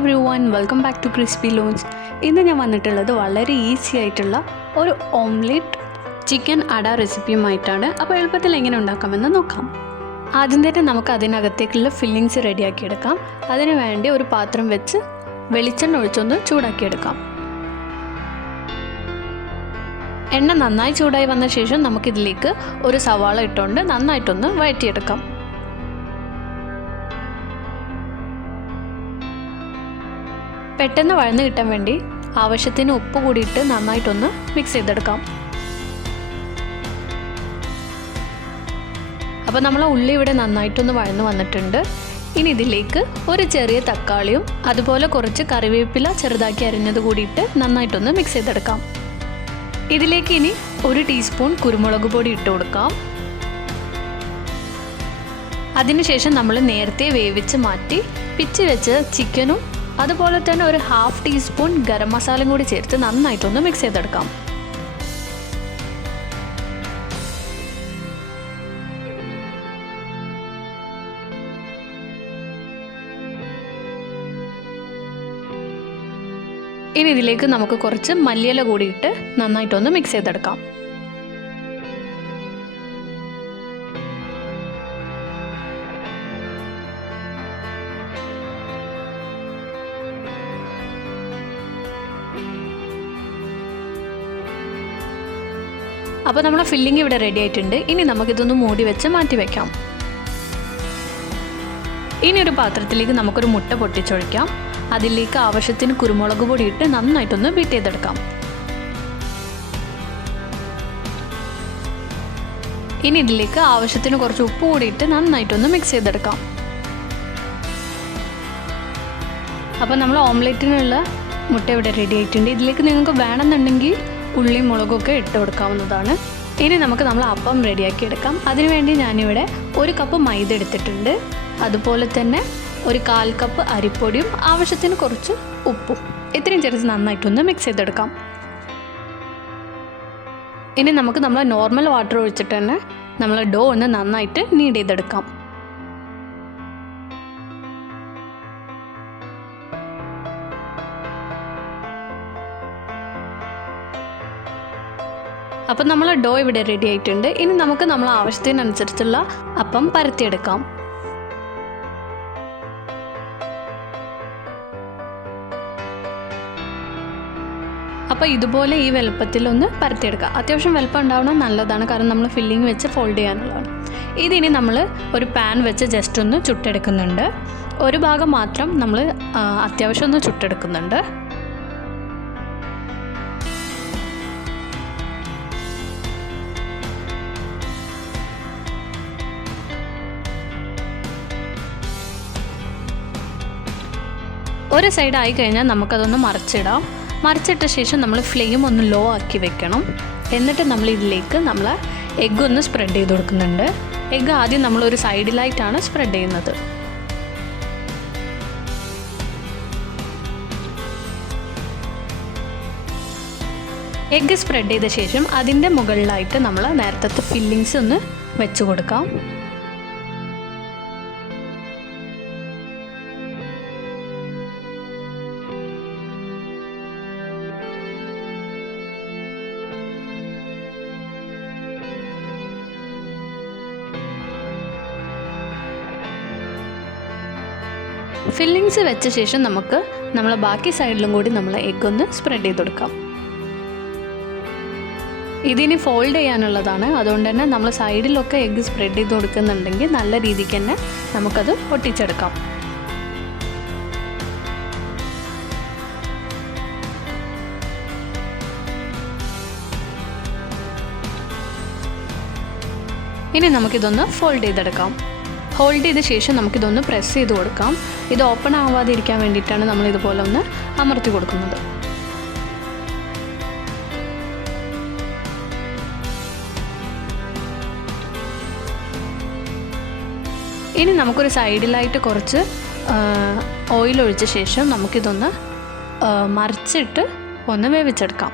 everyone, welcome back to Crispy Lounge. ഇന്ന് ഞാൻ വന്നിട്ടുള്ളത് വളരെ ഈസി ആയിട്ടുള്ള ഒരു ഓംലെറ്റ് ചിക്കൻ അട റെസിപ്പിയുമായിട്ടാണ്. അപ്പോൾ എളുപ്പത്തിൽ എങ്ങനെ ഉണ്ടാക്കാമെന്ന് നോക്കാം. ആദ്യം തന്നെ നമുക്ക് അതിനകത്തേക്കുള്ള ഫില്ലിങ്സ് റെഡിയാക്കിയെടുക്കാം. അതിനു വേണ്ടി ഒരു പാത്രം വെച്ച് വെളിച്ചെണ്ണ ഒഴിച്ചൊന്ന് ചൂടാക്കിയെടുക്കാം. എണ്ണ നന്നായി ചൂടായി വന്ന ശേഷം നമുക്കിതിലേക്ക് ഒരു സവാള ഇട്ടുകൊണ്ട് നന്നായിട്ടൊന്ന് വഴറ്റിയെടുക്കാം. പെട്ടെന്ന് വഴന്ന് കിട്ടാൻ വേണ്ടി ആവശ്യത്തിന് ഉപ്പ് കൂടിയിട്ട് നന്നായിട്ടൊന്ന് മിക്സ് ചെയ്തെടുക്കാം. അപ്പോൾ നമ്മൾ ഉള്ളി ഇവിടെ നന്നായിട്ടൊന്ന് വഴന്ന് വന്നിട്ടുണ്ട്. ഇനി ഇതിലേക്ക് ഒരു ചെറിയ തക്കാളിയും അതുപോലെ കുറച്ച് കറിവേപ്പില ചെറുതാക്കി അരിഞ്ഞത് കൂടിയിട്ട് നന്നായിട്ടൊന്ന് മിക്സ് ചെയ്തെടുക്കാം. ഇതിലേക്ക് ഇനി 1 ടീസ്പൂൺ കുരുമുളക് പൊടി ഇട്ട് കൊടുക്കാം. അതിനുശേഷം നമ്മൾ നേരത്തെ വേവിച്ച് മാറ്റി പിച്ചി വെച്ച് ചിക്കനും അതുപോലെ തന്നെ ഒരു 1/2 ടീസ്പൂൺ ഗരം മസാലയും കൂടി ചേർത്ത് നന്നായിട്ടൊന്ന് മിക്സ് ചെയ്തെടുക്കാം. ഇനി ഇതിലേക്ക് നമുക്ക് കുറച്ച് മല്ലിയില കൂടിയിട്ട് നന്നായിട്ടൊന്ന് മിക്സ് ചെയ്തെടുക്കാം. അപ്പോൾ നമ്മുടെ ഫില്ലിംഗ് ഇവിടെ റെഡി ആയിട്ടുണ്ട്. ഇനി നമുക്കിതൊന്ന് മൂടി വെച്ച് മാറ്റി വയ്ക്കാം. ഇനി ഒരു പാത്രത്തിലേക്ക് നമുക്കൊരു മുട്ട പൊട്ടിച്ചൊഴിക്കാം. അതിലേക്ക് ആവശ്യത്തിന് കുരുമുളക് പൊടി ഇട്ട് നന്നായിട്ടൊന്ന് ബീറ്റ് ചെയ്തെടുക്കാം. ഇനി ഇതിലേക്ക് ആവശ്യത്തിന് കുറച്ച് ഉപ്പ് കൂടിയിട്ട് നന്നായിട്ടൊന്ന് മിക്സ് ചെയ്തെടുക്കാം. അപ്പോൾ നമ്മൾ ഓംലെറ്റിനുള്ള മുട്ട ഇവിടെ റെഡി ആയിട്ടുണ്ട്. ഇതിലേക്ക് നിങ്ങൾക്ക് വേണമെന്നുണ്ടെങ്കിൽ ഉള്ളിയും മുളകൊക്കെ ഇട്ട് കൊടുക്കാവുന്നതാണ്. ഇനി നമുക്ക് അപ്പം റെഡിയാക്കി എടുക്കാം. അതിനുവേണ്ടി ഞാനിവിടെ 1 കപ്പ് മൈദ എടുത്തിട്ടുണ്ട്. അതുപോലെ തന്നെ ഒരു 1/4 കപ്പ് അരിപ്പൊടിയും ആവശ്യത്തിന് കുറച്ച് ഉപ്പും ഇത്രയും ചേർത്ത് നന്നായിട്ടൊന്ന് മിക്സ് ചെയ്തെടുക്കാം. ഇനി നമുക്ക് നോർമൽ വാട്ടർ ഒഴിച്ചിട്ട് തന്നെ ഡോ ഒന്ന് നന്നായിട്ട് നീഡ് ചെയ്തെടുക്കാം. അപ്പം ഡോ ഇവിടെ റെഡി ആയിട്ടുണ്ട്. ഇനി നമുക്ക് ആവശ്യത്തിനനുസരിച്ചുള്ള അപ്പം പരത്തിയെടുക്കാം. അപ്പോൾ ഇതുപോലെ ഈ വലുപ്പത്തിലൊന്ന് പരത്തിയെടുക്കാം. അത്യാവശ്യം വലുപ്പം ഉണ്ടാവണം, നല്ലതാണ്, കാരണം നമ്മൾ ഫില്ലിങ് വെച്ച് ഫോൾഡ് ചെയ്യാനുള്ളതാണ്. ഇതിനി നമ്മൾ ഒരു പാൻ വെച്ച് ജസ്റ്റ് ഒന്ന് ചുട്ടെടുക്കുന്നുണ്ട്. ഒരു ഭാഗം മാത്രം നമ്മൾ അത്യാവശ്യം ഒന്ന് ചുട്ടെടുക്കുന്നുണ്ട്. ഒരു സൈഡ് ആയി കഴിഞ്ഞാൽ നമുക്കതൊന്ന് മറിച്ചിടാം. മറിച്ചിട്ട ശേഷം നമ്മൾ ഫ്ലെയിം ഒന്ന് ലോ ആക്കി വെക്കണം. എന്നിട്ട് ഇതിലേക്ക് എഗ്ഗ് ഒന്ന് സ്പ്രെഡ് ചെയ്ത് കൊടുക്കുന്നുണ്ട്. എഗ്ഗ് ആദ്യം നമ്മളൊരു സൈഡിലായിട്ടാണ് സ്പ്രെഡ് ചെയ്യുന്നത്. എഗ്ഗ് സ്പ്രെഡ് ചെയ്ത ശേഷം അതിൻ്റെ മുകളിലായിട്ട് നമ്മൾ നേരത്തെ ഫില്ലിങ്സ് ഒന്ന് വെച്ച് കൊടുക്കാം. ഫില്ലിങ്സ് വെച്ച ശേഷം നമുക്ക് ബാക്കി സൈഡിലും കൂടി എഗ്ഗ് ഒന്ന് സ്പ്രെഡ് ചെയ്ത് കൊടുക്കാം. ഇതിനി ഫോൾഡ് ചെയ്യാനുള്ളതാണ്. അതുകൊണ്ട് തന്നെ നമ്മൾ സൈഡിലൊക്കെ എഗ്ഗ് സ്പ്രെഡ് ചെയ്ത് കൊടുക്കുന്നുണ്ടെങ്കിൽ നല്ല രീതിക്ക് തന്നെ നമുക്കത് ഒട്ടിച്ചെടുക്കാം. ഇനി നമുക്കിതൊന്ന് ഫോൾഡ് ചെയ്തെടുക്കാം. ഹോൾഡ് ചെയ്ത ശേഷം നമുക്കിതൊന്ന് പ്രസ് ചെയ്ത് കൊടുക്കാം. ഇത് ഓപ്പൺ ആവാതിരിക്കാൻ വേണ്ടിയിട്ടാണ് നമ്മളിതുപോലെ ഒന്ന് അമർത്തി കൊടുക്കുന്നത്. ഇനി നമുക്കൊരു സൈഡിലായിട്ട് കുറച്ച് ഓയിൽ ഒഴിച്ച ശേഷം നമുക്കിതൊന്ന് മറിച്ചിട്ട് ഒന്ന് വേവിച്ചെടുക്കാം.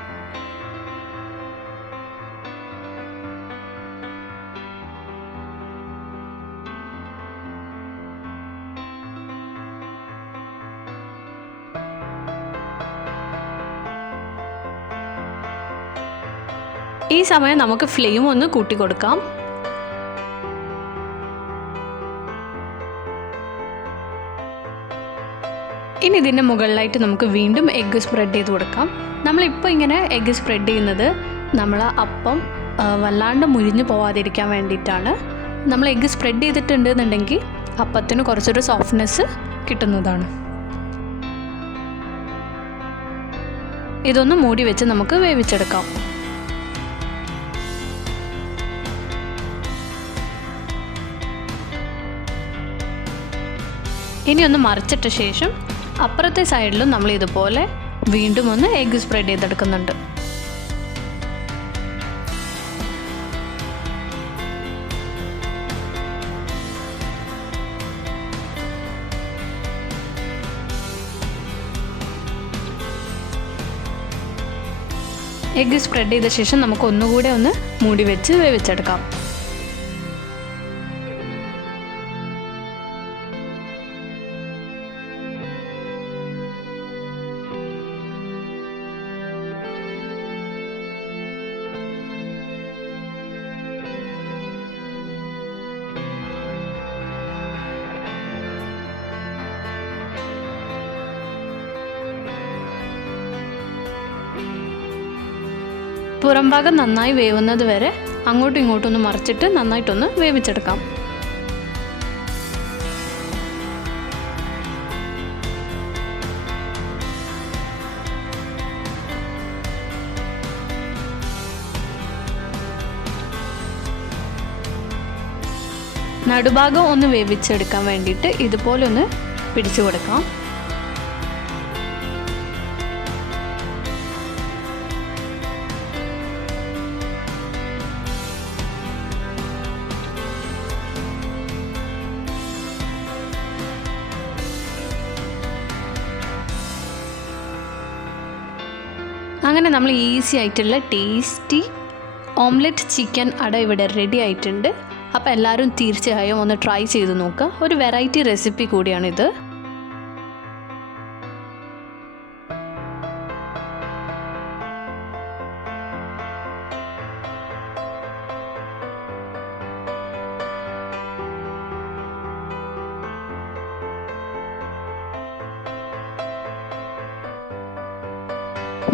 ഈ സമയം നമുക്ക് ഫ്ലെയിം ഒന്ന് കൂട്ടി കൊടുക്കാം. ഇനി ഇതിൻ്റെ മുകളിലായിട്ട് നമുക്ക് വീണ്ടും എഗ്ഗ് സ്പ്രെഡ് ചെയ്ത് കൊടുക്കാം. നമ്മളിപ്പോൾ ഇങ്ങനെ എഗ്ഗ് സ്പ്രെഡ് ചെയ്യുന്നത് നമ്മൾ അപ്പം വല്ലാണ്ട് മുരിഞ്ഞു പോവാതിരിക്കാൻ വേണ്ടിയിട്ടാണ്. നമ്മൾ എഗ്ഗ് സ്പ്രെഡ് ചെയ്തിട്ടുണ്ട് എന്നുണ്ടെങ്കിൽ അപ്പത്തിന് കുറച്ചൊരു സോഫ്റ്റ്നെസ് കിട്ടുന്നതാണ്. ഇതൊന്ന് മൂടി വെച്ച് നമുക്ക് വേവിച്ചെടുക്കാം. ഇനി ഒന്ന് മറിച്ചിട്ട ശേഷം അപ്പുറത്തെ സൈഡിലും നമ്മൾ ഇതുപോലെ വീണ്ടും ഒന്ന് എഗ്ഗ് സ്പ്രെഡ് ചെയ്തെടുക്കുന്നുണ്ട്. എഗ്ഗ് സ്പ്രെഡ് ചെയ്ത ശേഷം നമുക്ക് ഒന്നുകൂടെ ഒന്ന് മൂടി വെച്ച് വേവിച്ചെടുക്കാം. പുറം ഭാഗം നന്നായി വേവുന്നത് വരെ അങ്ങോട്ടും ഇങ്ങോട്ടും ഒന്ന് മറിച്ചിട്ട് നന്നായിട്ടൊന്ന് വേവിച്ചെടുക്കാം. നടുഭാഗം ഒന്ന് വേവിച്ചെടുക്കാൻ വേണ്ടിയിട്ട് ഇതുപോലെ ഒന്ന് പിടിച്ചു കൊടുക്കാം. അങ്ങനെ നമ്മൾ ഈസി ആയിട്ടുള്ള ടേസ്റ്റി ഓംലെറ്റ് ചിക്കൻ അട ഇവിടെ റെഡി ആയിട്ടുണ്ട്. അപ്പോൾ എല്ലാവരും തീർച്ചയായും ഒന്ന് ട്രൈ ചെയ്ത് നോക്കുക. ഒരു വെറൈറ്റി റെസിപ്പി കൂടിയാണിത്.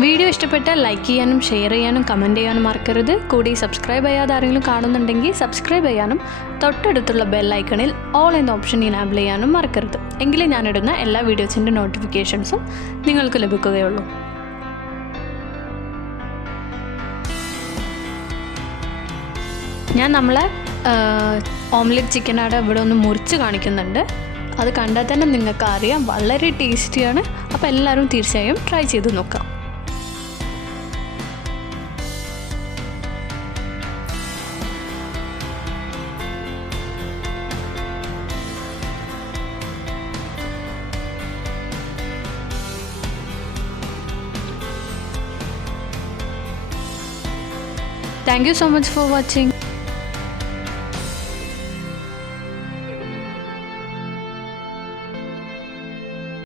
വീഡിയോ ഇഷ്ടപ്പെട്ടാൽ ലൈക്ക് ചെയ്യാനും ഷെയർ ചെയ്യാനും കമൻറ്റ് ചെയ്യാനും മറക്കരുത്. കൂടി സബ്സ്ക്രൈബ് ചെയ്യാതെ ആരെങ്കിലും കാണുന്നുണ്ടെങ്കിൽ സബ്സ്ക്രൈബ് ചെയ്യാനും തൊട്ടടുത്തുള്ള ബെൽ ഐക്കണിൽ ഓൾ എന്ന ഓപ്ഷൻ ഇനാബിൾ ചെയ്യാനും മറക്കരുത്. എങ്കിലേ ഞാനിടുന്ന എല്ലാ വീഡിയോസിൻ്റെ നോട്ടിഫിക്കേഷൻസും നിങ്ങൾക്ക് ലഭിക്കുകയുള്ളൂ. ഞാൻ നമ്മളെ ഓംലെറ്റ് ചിക്കൻ അട ഇവിടെ ഒന്ന് മുറിച്ച് കാണിക്കുന്നുണ്ട്. അത് കണ്ടാൽ തന്നെ നിങ്ങൾക്ക് അറിയാം വളരെ ടേസ്റ്റിയാണ്. അപ്പോൾ എല്ലാവരും തീർച്ചയായും ട്രൈ ചെയ്ത് നോക്കാം. Thank you so much for watching.